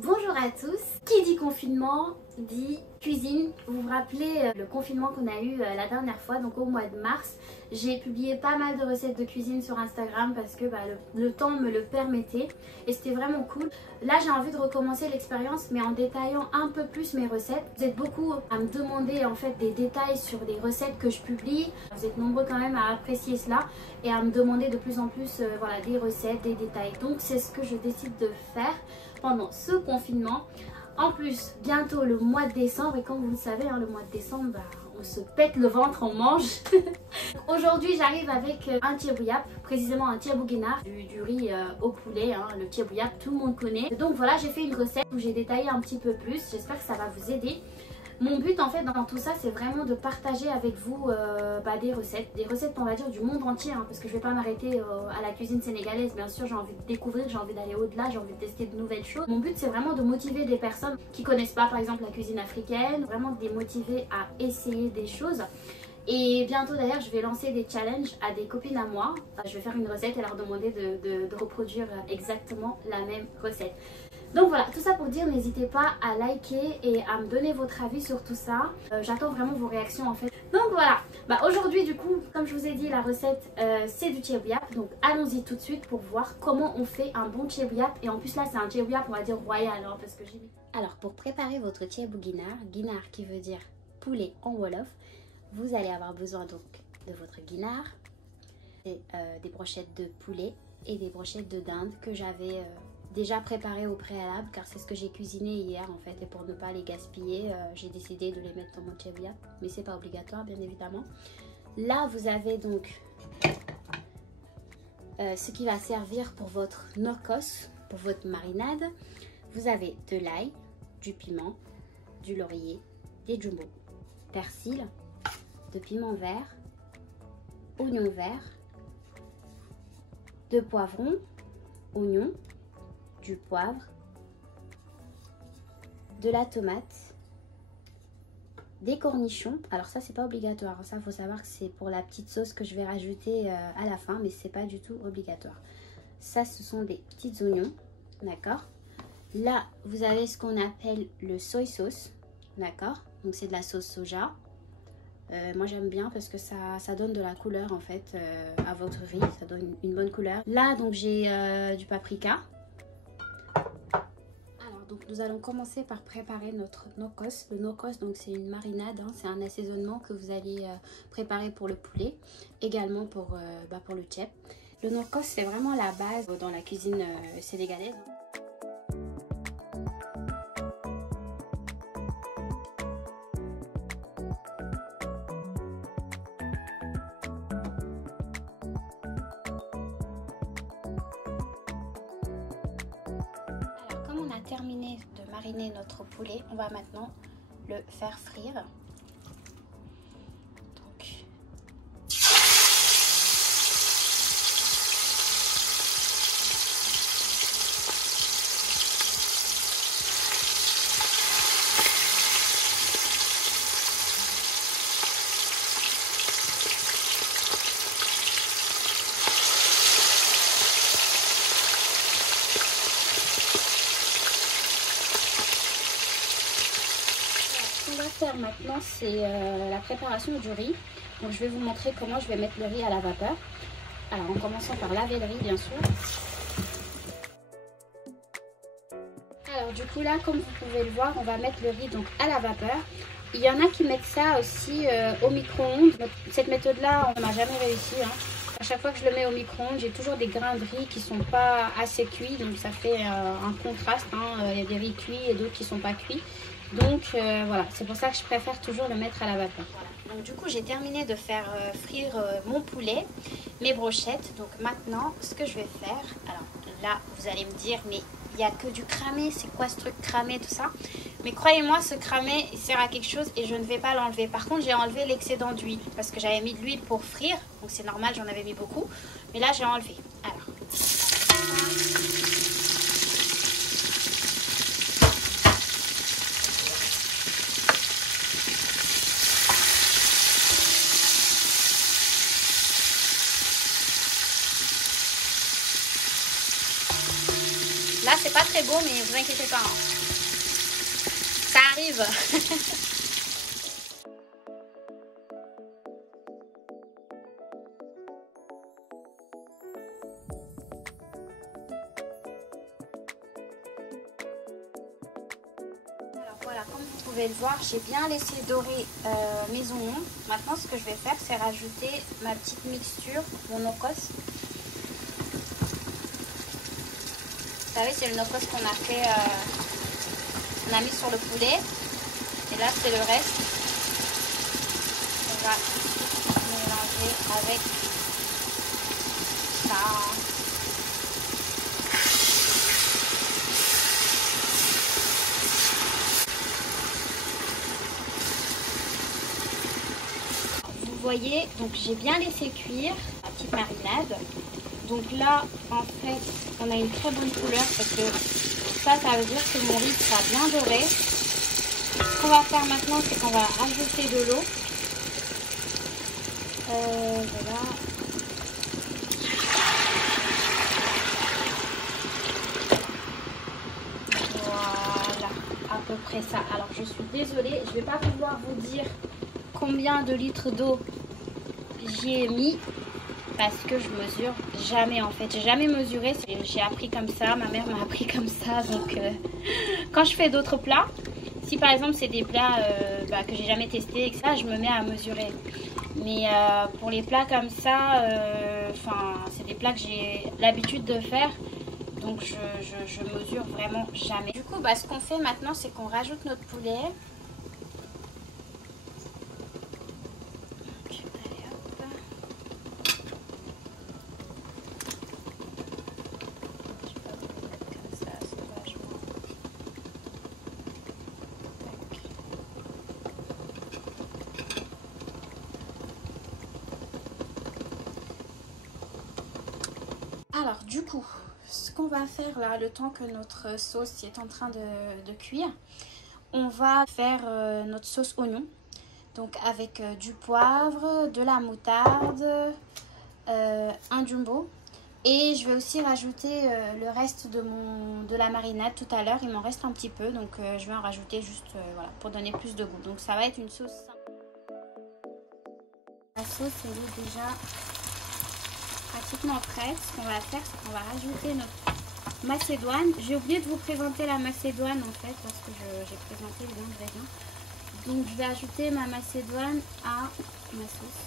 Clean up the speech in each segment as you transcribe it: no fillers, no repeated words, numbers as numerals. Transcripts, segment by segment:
Bonjour à tous. Qui dit confinement dit cuisine. Vous vous rappelez le confinement qu'on a eu la dernière fois, donc au mois de mars. J'ai publié pas mal de recettes de cuisine sur Instagram parce que le temps me le permettait et c'était vraiment cool. Là j'ai envie de recommencer l'expérience mais en détaillant un peu plus mes recettes. Vous êtes beaucoup à me demander en fait des détails sur les recettes que je publie. Vous êtes nombreux quand même à apprécier cela et à me demander de plus en plus voilà, des recettes, des détails. Donc c'est ce que je décide de faire pendant ce confinement. En plus, bientôt le mois de décembre et comme vous le savez, le mois de décembre, on se pète le ventre, on mange. Aujourd'hui, j'arrive avec un thiebouyap, précisément un thiabouguenar, du riz au poulet, le thiebouyap, tout le monde connaît. Donc voilà, j'ai fait une recette où j'ai détaillé un petit peu plus, j'espère que ça va vous aider. Mon but en fait dans tout ça c'est vraiment de partager avec vous des recettes on va dire du monde entier parce que je vais pas m'arrêter à la cuisine sénégalaise, bien sûr j'ai envie de découvrir, j'ai envie d'aller au-delà, j'ai envie de tester de nouvelles choses. Mon but c'est vraiment de motiver des personnes qui connaissent pas par exemple la cuisine africaine, vraiment de les motiver à essayer des choses. Et bientôt d'ailleurs je vais lancer des challenges à des copines à moi. Je vais faire une recette et leur demander de reproduire exactement la même recette. Donc voilà, tout ça pour dire n'hésitez pas à liker et à me donner votre avis sur tout ça. J'attends vraiment vos réactions en fait. Donc voilà, aujourd'hui du coup, comme je vous ai dit, la recette c'est du thiebouyap. Donc allons-y tout de suite pour voir comment on fait un bon thiebouyap. Et en plus là c'est un thiebouyap on va dire royal parce que j'ai mis. Alors pour préparer votre thiebouguinar, guinar qui veut dire poulet en wolof, vous allez avoir besoin donc de votre guinar, des brochettes de poulet et des brochettes de dinde que j'avais déjà préparées au préalable car c'est ce que j'ai cuisiné hier en fait et pour ne pas les gaspiller j'ai décidé de les mettre dans mon thiebouyap mais c'est pas obligatoire bien évidemment. Là vous avez donc ce qui va servir pour votre norcos, pour votre marinade. Vous avez de l'ail, du piment, du laurier, des jumbo, persil, de piment vert, oignon vert, de poivron, oignon, du poivre, de la tomate, des cornichons. Alors ça c'est pas obligatoire, ça faut savoir que c'est pour la petite sauce que je vais rajouter à la fin, mais c'est pas du tout obligatoire. Ça ce sont des petits oignons, d'accord. Là vous avez ce qu'on appelle le soy sauce, d'accord. Donc c'est de la sauce soja. Moi j'aime bien parce que ça donne de la couleur en fait à votre riz, ça donne une bonne couleur. Là donc j'ai du paprika. Alors donc nous allons commencer par préparer notre norcos. Le norcos donc c'est une marinade, c'est un assaisonnement que vous allez préparer pour le poulet, également pour le thieb. Le norcos c'est vraiment la base dans la cuisine sénégalaise. Terminé de mariner notre poulet, on va maintenant le faire frire. Donc, faire maintenant c'est la préparation du riz. Donc je vais vous montrer comment je vais mettre le riz à la vapeur. Alors en commençant par laver le riz bien sûr. Alors du coup là comme vous pouvez le voir on va mettre le riz donc à la vapeur. Il y en a qui mettent ça aussi au micro-ondes. Cette méthode là on n'a jamais réussi. À chaque fois que je le mets au micro-ondes j'ai toujours des grains de riz qui sont pas assez cuits. Donc ça fait un contraste. Il y a des riz cuits et d'autres qui sont pas cuits. Donc voilà, c'est pour ça que je préfère toujours le mettre à la vapeur. Voilà. Donc du coup j'ai terminé de faire frire mon poulet, mes brochettes. Donc maintenant ce que je vais faire, alors là vous allez me dire mais il n'y a que du cramé, c'est quoi ce truc cramé tout ça? Mais croyez-moi ce cramé il sert à quelque chose et je ne vais pas l'enlever. Par contre j'ai enlevé l'excédent d'huile parce que j'avais mis de l'huile pour frire. Donc c'est normal, j'en avais mis beaucoup. Mais là j'ai enlevé. Alors. Là, c'est pas très beau, mais vous inquiétez pas. arrive. Voilà, comme vous pouvez le voir, j'ai bien laissé dorer mes oignons. Maintenant, ce que je vais faire, c'est rajouter ma petite mixture, mon no-cos. Vous savez, c'est le no-cos qu'on a fait, on a mis sur le poulet. Et là, c'est le reste. On va mélanger avec ça. Vous voyez, donc j'ai bien laissé cuire ma petite marinade. Donc là, en fait, on a une très bonne couleur parce que ça veut dire que mon riz sera bien doré. Ce qu'on va faire maintenant, c'est qu'on va ajouter de l'eau. Voilà. Voilà, à peu près ça. Alors, je suis désolée, je ne vais pas pouvoir vous dire combien de litres d'eau j'y ai mis parce que je mesure jamais en fait. J'ai jamais mesuré, j'ai appris comme ça, ma mère m'a appris comme ça. Donc quand je fais d'autres plats, si par exemple c'est des plats que j'ai jamais testés et que ça, je me mets à mesurer. Mais pour les plats comme ça, c'est des plats que j'ai l'habitude de faire. Donc je mesure vraiment jamais. Du coup, ce qu'on fait maintenant, c'est qu'on rajoute notre poulet. Alors du coup, ce qu'on va faire là, le temps que notre sauce est en train de cuire, on va faire notre sauce oignon. Donc avec du poivre, de la moutarde, un jumbo. Et je vais aussi rajouter le reste de la marinade tout à l'heure. Il m'en reste un petit peu, donc je vais en rajouter juste voilà, pour donner plus de goût. Donc ça va être une sauce simple. La sauce elle est déjà pratiquement prête. Ce qu'on va faire, c'est qu'on va rajouter notre macédoine. J'ai oublié de vous présenter la macédoine en fait, parce que j'ai présenté les ingrédients. Donc je vais ajouter ma macédoine à ma sauce.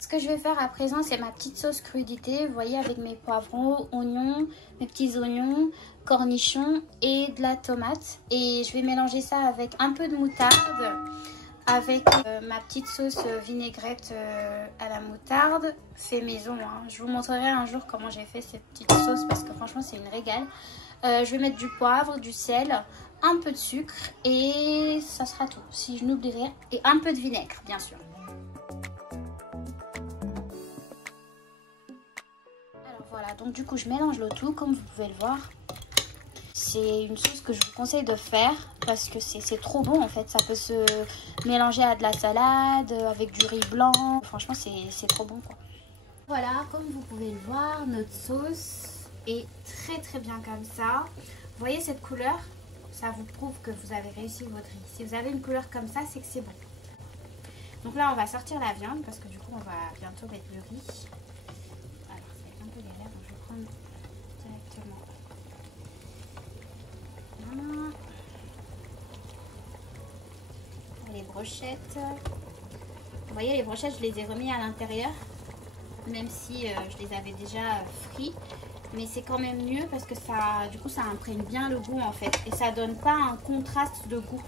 Ce que je vais faire à présent, c'est ma petite sauce crudité. Vous voyez, avec mes poivrons, oignons, mes petits oignons, cornichons et de la tomate. Et je vais mélanger ça avec un peu de moutarde, avec ma petite sauce vinaigrette à la moutarde, fait maison. Hein. Je vous montrerai un jour comment j'ai fait cette petite sauce parce que franchement, c'est une régale. Je vais mettre du poivre, du sel, un peu de sucre et ça sera tout. Si je n'oublie rien. Et un peu de vinaigre, bien sûr. Voilà, donc du coup je mélange le tout comme vous pouvez le voir. C'est une sauce que je vous conseille de faire parce que c'est trop bon en fait. Ça peut se mélanger à de la salade, avec du riz blanc. Franchement c'est trop bon quoi. Voilà, comme vous pouvez le voir, notre sauce est très bien comme ça. Vous voyez cette couleur? Ça vous prouve que vous avez réussi votre riz. Si vous avez une couleur comme ça, c'est que c'est bon. Donc là on va sortir la viande parce que du coup on va bientôt mettre le riz. Je vais prendre directement. Voilà. Les brochettes. Vous voyez, les brochettes, je les ai remis à l'intérieur. Même si je les avais déjà frites. Mais c'est quand même mieux parce que ça, du coup, ça imprègne bien le goût en fait. Et ça donne pas un contraste de goût.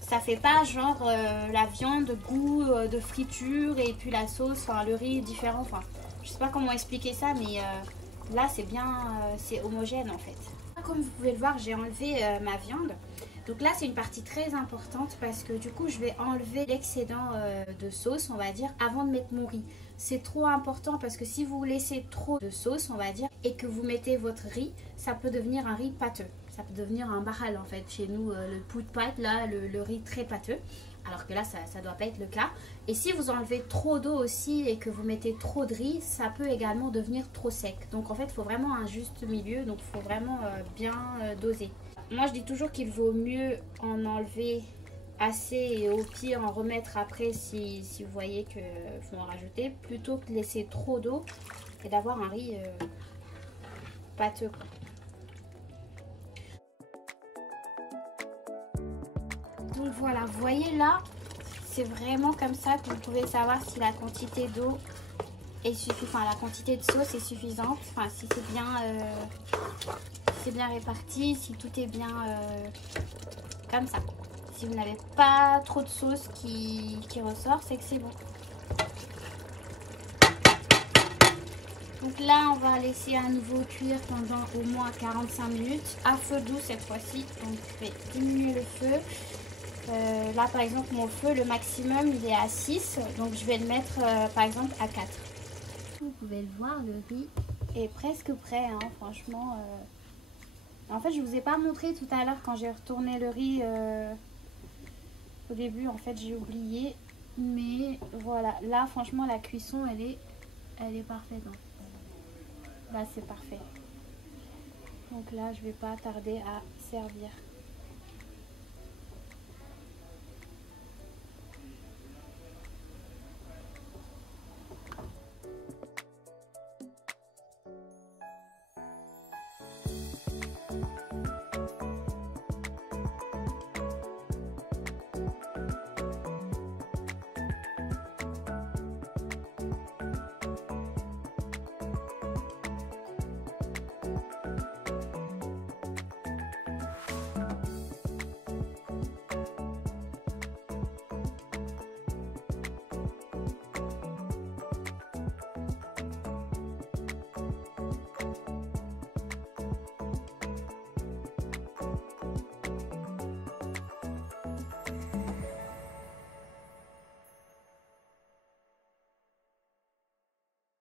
Ça fait pas genre la viande, goût de friture et puis la sauce, le riz différent. Enfin, je sais pas comment expliquer ça, mais là c'est bien, c'est homogène en fait. Comme vous pouvez le voir, j'ai enlevé ma viande. Donc là c'est une partie très importante parce que du coup je vais enlever l'excédent de sauce, on va dire, avant de mettre mon riz. C'est trop important parce que si vous laissez trop de sauce, on va dire, et que vous mettez votre riz, ça peut devenir un riz pâteux. Ça peut devenir un bahal en fait. Chez nous, le pout de pâte, là, le riz très pâteux. alors que là ça doit pas être le cas. Et si vous enlevez trop d'eau aussi et que vous mettez trop de riz, ça peut également devenir trop sec. Donc en fait il faut vraiment un juste milieu, donc il faut vraiment bien doser. Moi je dis toujours qu'il vaut mieux en enlever assez et au pire en remettre après si vous voyez que vous en rajoutez, plutôt que de laisser trop d'eau et d'avoir un riz pâteux. Donc voilà, vous voyez là, c'est vraiment comme ça que vous pouvez savoir si la quantité d'eau est suffisante, enfin la quantité de sauce est suffisante, enfin si c'est bien réparti, si tout est bien comme ça. Si vous n'avez pas trop de sauce qui ressort, c'est que c'est bon. Donc là, on va laisser à nouveau cuire pendant au moins 45 minutes à feu doux cette fois-ci. Donc je vais diminuer le feu. Là par exemple mon feu, le maximum il est à 6, donc je vais le mettre par exemple à 4. Vous pouvez le voir, le riz est presque prêt, hein, franchement. En fait je vous ai pas montré tout à l'heure quand j'ai retourné le riz au début, en fait j'ai oublié. Mais voilà, là franchement la cuisson elle est parfaite. Hein. Là c'est parfait. Donc là je vais pas tarder à servir.